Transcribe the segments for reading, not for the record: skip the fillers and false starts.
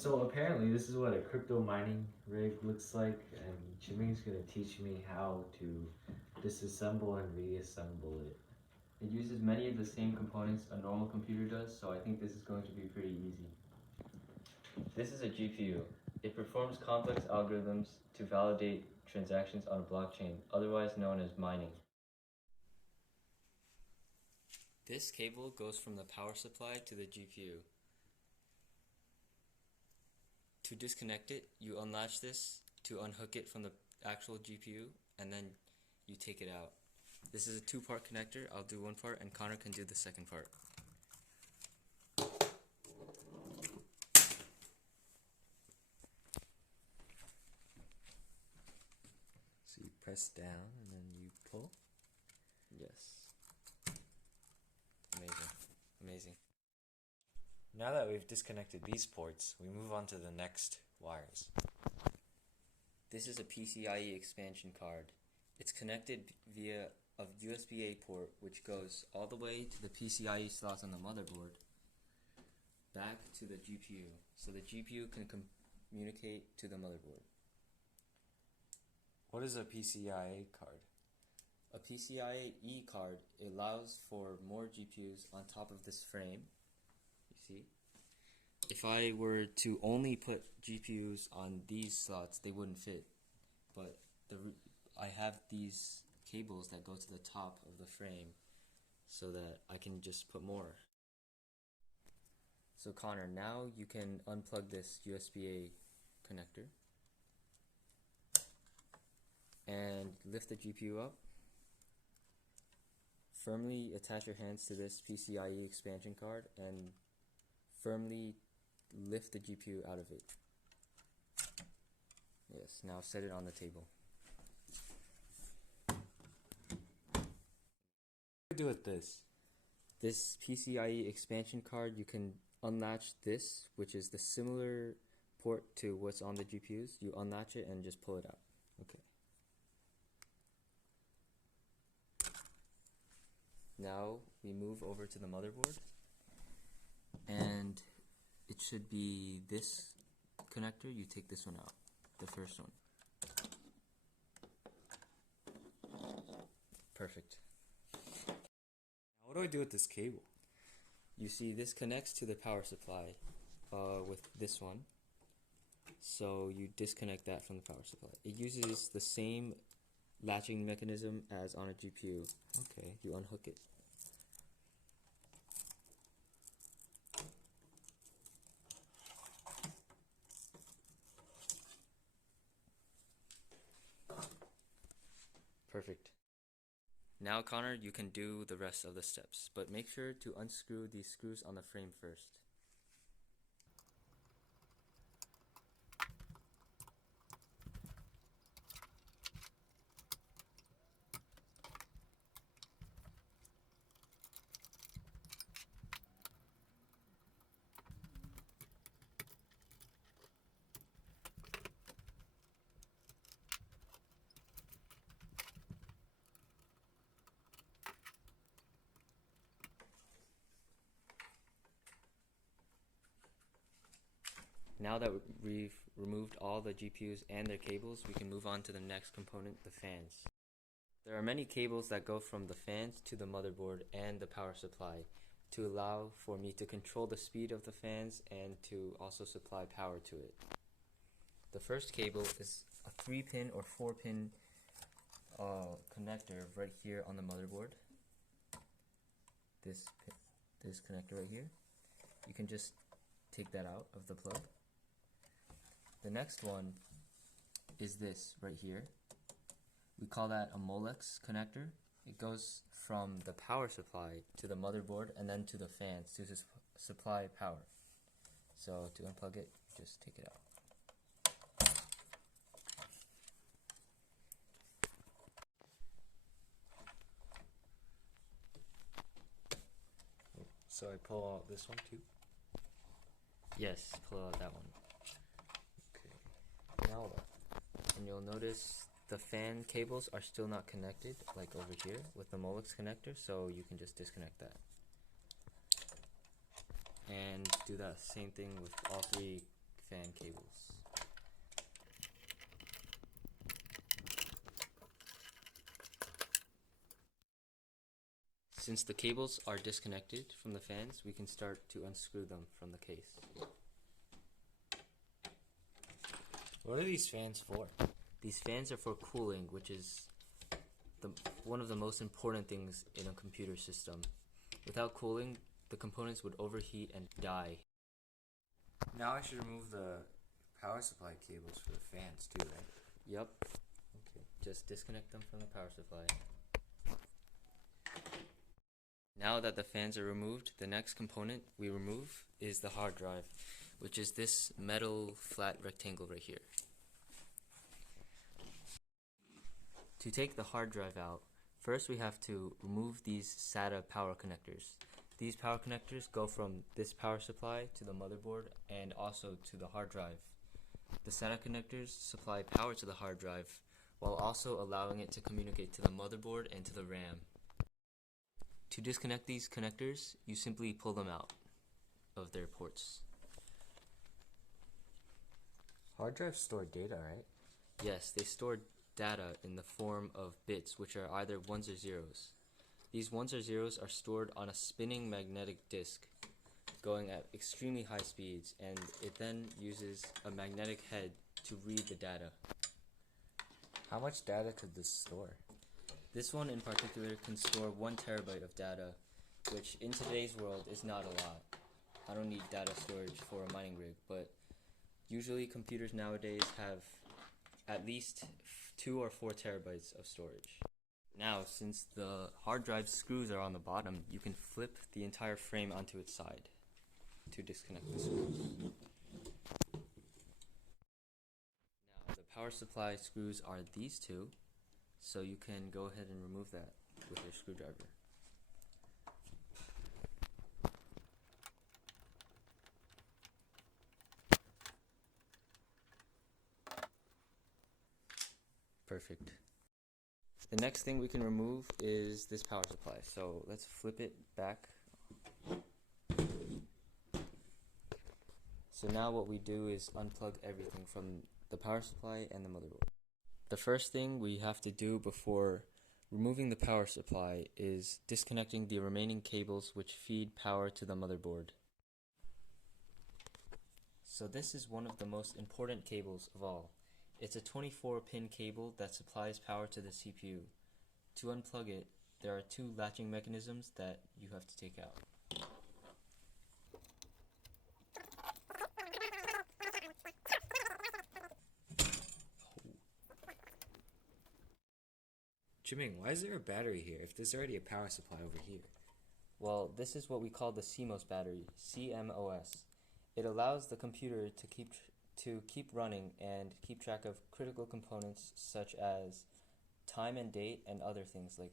So apparently this is what a crypto mining rig looks like, and Jimmy's gonna teach me how to disassemble and reassemble it. It uses many of the same components a normal computer does, so I think this is going to be pretty easy. This is a GPU. It performs complex algorithms to validate transactions on a blockchain, otherwise known as mining. This cable goes from the power supply to the GPU. To disconnect it, you unlatch this to unhook it from the actual GPU, and then you take it out. This is a two-part connector. I'll do one part, and Connor can do the second part. So you press down, and then you pull. Yes. Amazing. Amazing. Now that we've disconnected these ports, we move on to the next wires. This is a PCIe expansion card. It's connected via a USB-A port, which goes all the way to the PCIe slots on the motherboard, back to the GPU, so the GPU can communicate to the motherboard. What is a PCIe card? A PCIe card allows for more GPUs on top of this frame. You see? If I were to only put GPUs on these slots, they wouldn't fit. But I have these cables that go to the top of the frame so that I can just put more. So Connor, now you can unplug this USB-A connector and lift the GPU up. Firmly attach your hands to this PCIe expansion card and firmly lift the GPU out of it. Yes, now set it on the table. What do you do with this? This PCIe expansion card, you can unlatch this, which is the similar port to what's on the GPUs. You unlatch it and just pull it out. Okay. Now we move over to the motherboard, and it should be this connector. You take this one out, the first one. Perfect. Now what do I do with this cable? You see, this connects to the power supply with this one. So you disconnect that from the power supply. It uses the same latching mechanism as on a GPU. Okay. You unhook it. Perfect. Now Connor, you can do the rest of the steps, but make sure to unscrew these screws on the frame first. Now that we've removed all the GPUs and their cables, we can move on to the next component, the fans. There are many cables that go from the fans to the motherboard and the power supply to allow for me to control the speed of the fans and to also supply power to it. The first cable is a 3-pin or 4-pin connector right here on the motherboard. This connector right here. You can just take that out of the plug. The next one is this right here. We call that a Molex connector. It goes from the power supply to the motherboard and then to the fans to supply power. So to unplug it, just take it out. So I pull out this one too? Yes, pull out that one. Okay. Now what? And you'll notice the fan cables are still not connected, like over here with the Molex connector, so you can just disconnect that. And do that same thing with all 3 fans. Since the cables are disconnected from the fans, we can start to unscrew them from the case. What are these fans for? These fans are for cooling, which is one of the most important things in a computer system. Without cooling, the components would overheat and die. Now I should remove the power supply cables for the fans too, right? Yep. Okay. Just disconnect them from the power supply. Now that the fans are removed, the next component we remove is the hard drive, which is this metal flat rectangle right here. To take the hard drive out, first we have to remove these SATA power connectors. These power connectors go from this power supply to the motherboard and also to the hard drive. The SATA connectors supply power to the hard drive while also allowing it to communicate to the motherboard and to the RAM. To disconnect these connectors, you simply pull them out of their ports. Hard drives store data, right? Yes, they store data in the form of bits, which are either ones or zeros. These ones or zeros are stored on a spinning magnetic disk going at extremely high speeds, and it then uses a magnetic head to read the data. How much data could this store? This one in particular can store 1 terabyte of data, which in today's world is not a lot. I don't need data storage for a mining rig, but usually computers nowadays have at least 2 or 4 terabytes of storage. Now, since the hard drive screws are on the bottom, you can flip the entire frame onto its side to disconnect the screws. Now, the power supply screws are these two, so you can go ahead and remove that with your screwdriver. Perfect. The next thing we can remove is this power supply. So let's flip it back. So now what we do is unplug everything from the power supply and the motherboard. The first thing we have to do before removing the power supply is disconnecting the remaining cables which feed power to the motherboard. So this is one of the most important cables of all. It's a 24-pin cable that supplies power to the CPU. To unplug it, there are 2 latching mechanisms that you have to take out. Jiming, why is there a battery here if there's already a power supply over here? Well, this is what we call the CMOS battery, CMOS. It allows the computer to keep running and keep track of critical components such as time and date and other things like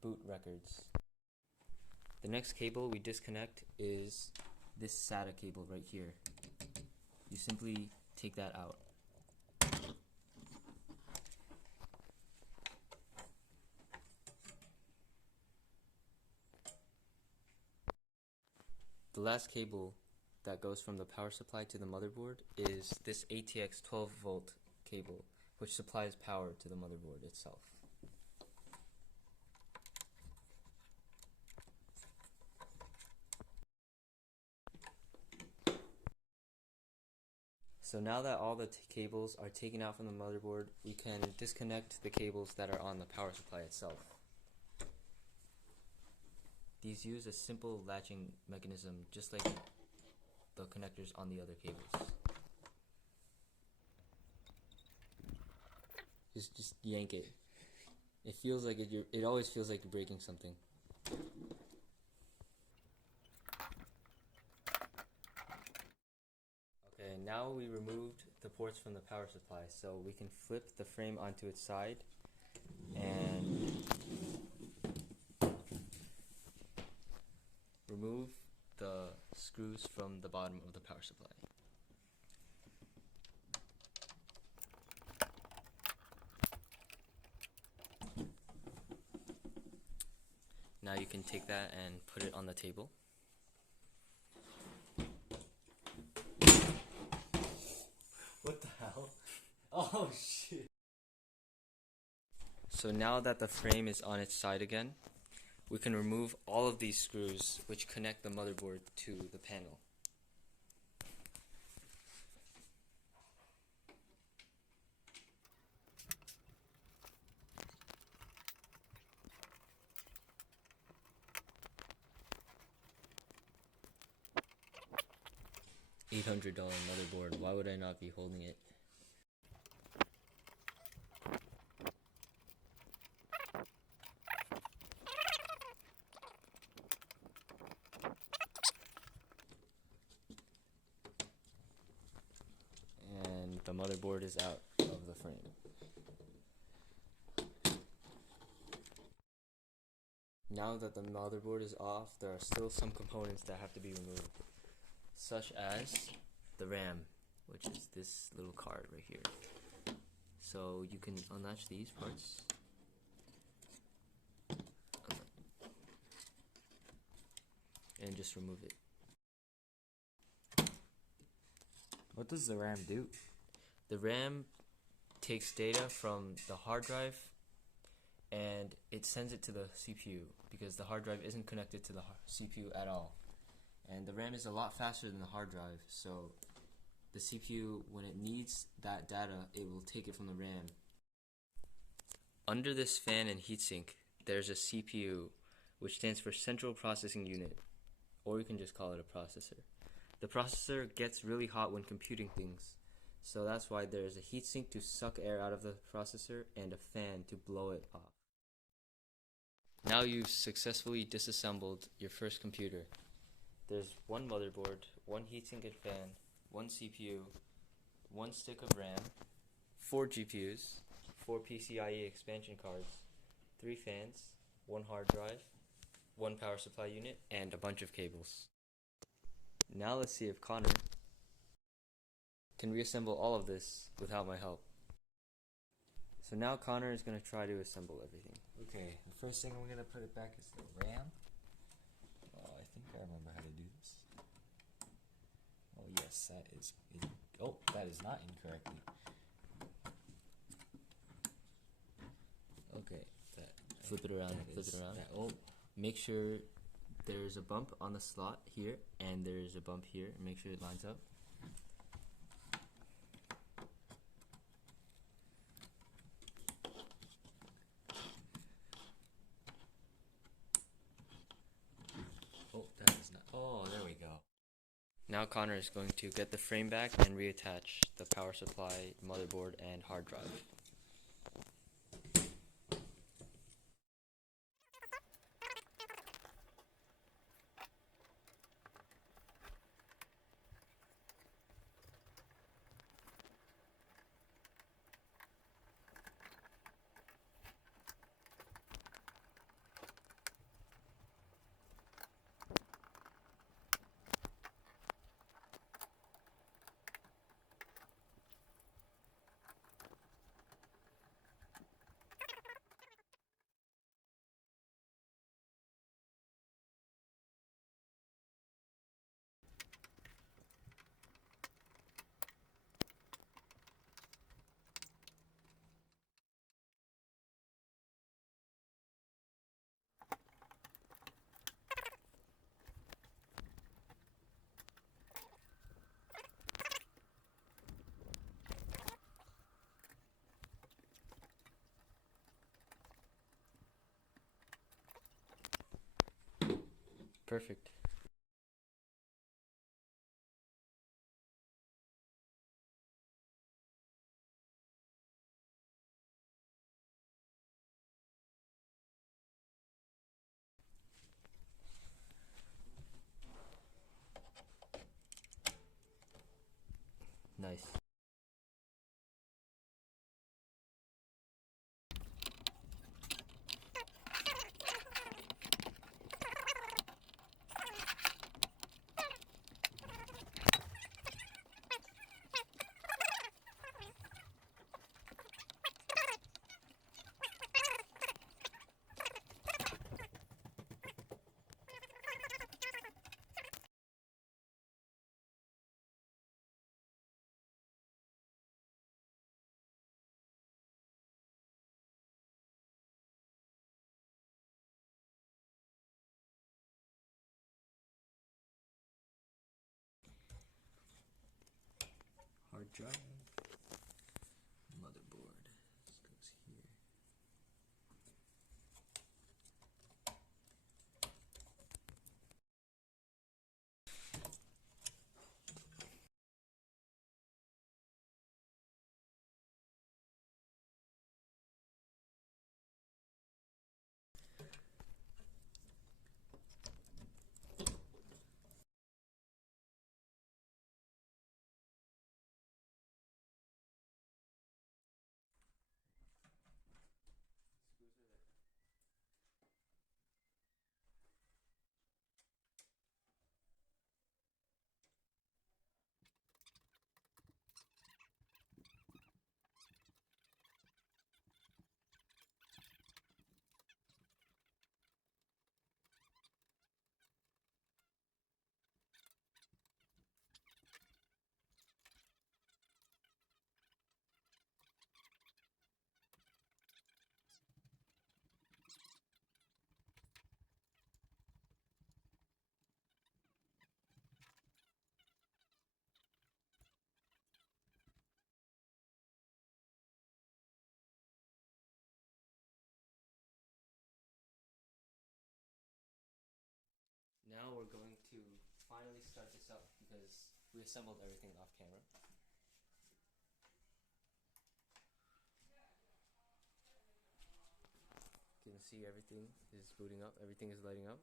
boot records. The next cable we disconnect is this SATA cable right here. You simply take that out. The last cable that goes from the power supply to the motherboard is this ATX 12 volt cable, which supplies power to the motherboard itself. So now that all the cables are taken out from the motherboard, we can disconnect the cables that are on the power supply itself. These use a simple latching mechanism just like the connectors on the other cables. Just yank it. It feels like it always feels like you're breaking something. Okay, now we removed the ports from the power supply, so we can flip the frame onto its side and remove the screws from the bottom of the power supply. Now you can take that and put it on the table. What the hell? Oh shit. So now that the frame is on its side again, we can remove all of these screws which connect the motherboard to the panel. $800 motherboard, why would I not be holding it? And the motherboard is out of the frame. Now that the motherboard is off, there are still some components that have to be removed, such as the RAM, which is this little card right here. So you can unlatch these parts and just remove it. What does the RAM do? The RAM takes data from the hard drive and it sends it to the CPU because the hard drive isn't connected to the CPU at all. And the RAM is a lot faster than the hard drive, so the CPU, when it needs that data, it will take it from the RAM. Under this fan and heatsink, there's a CPU, which stands for Central Processing Unit, or you can just call it a processor. The processor gets really hot when computing things, so that's why there's a heatsink to suck air out of the processor and a fan to blow it off. Now you've successfully disassembled your first computer. There's one motherboard, one heatsink and fan, one CPU, one stick of RAM, 4 GPUs, 4 PCIe expansion cards, 3 fans, 1 hard drive, 1 power supply unit, and a bunch of cables. Now let's see if Connor can reassemble all of this without my help. So now Connor is going to try to assemble everything. Okay, the first thing I'm gonna put it back is the RAM. Oh, I think I remember how to do this. Oh yes, that is. Oh, that is not incorrectly. Okay, flip it around, flip it around. Oh, Make sure there's a bump on the slot here and there's a bump here. Make sure it lines up. oh, that is not. Oh, there we go. Now Connor is going to get the frame back and reattach the power supply, motherboard, and hard drive. Perfect. Nice. drive. Motherboard. This goes here. Now we're going to finally start this up because we assembled everything off camera. You can see everything is booting up, everything is lighting up.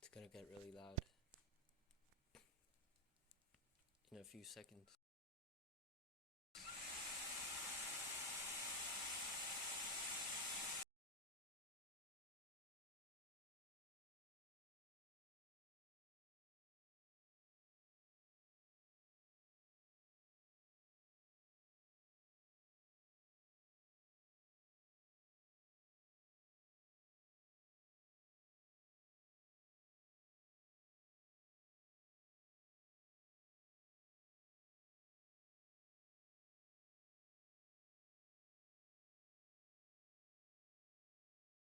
It's gonna get really loud in a few seconds.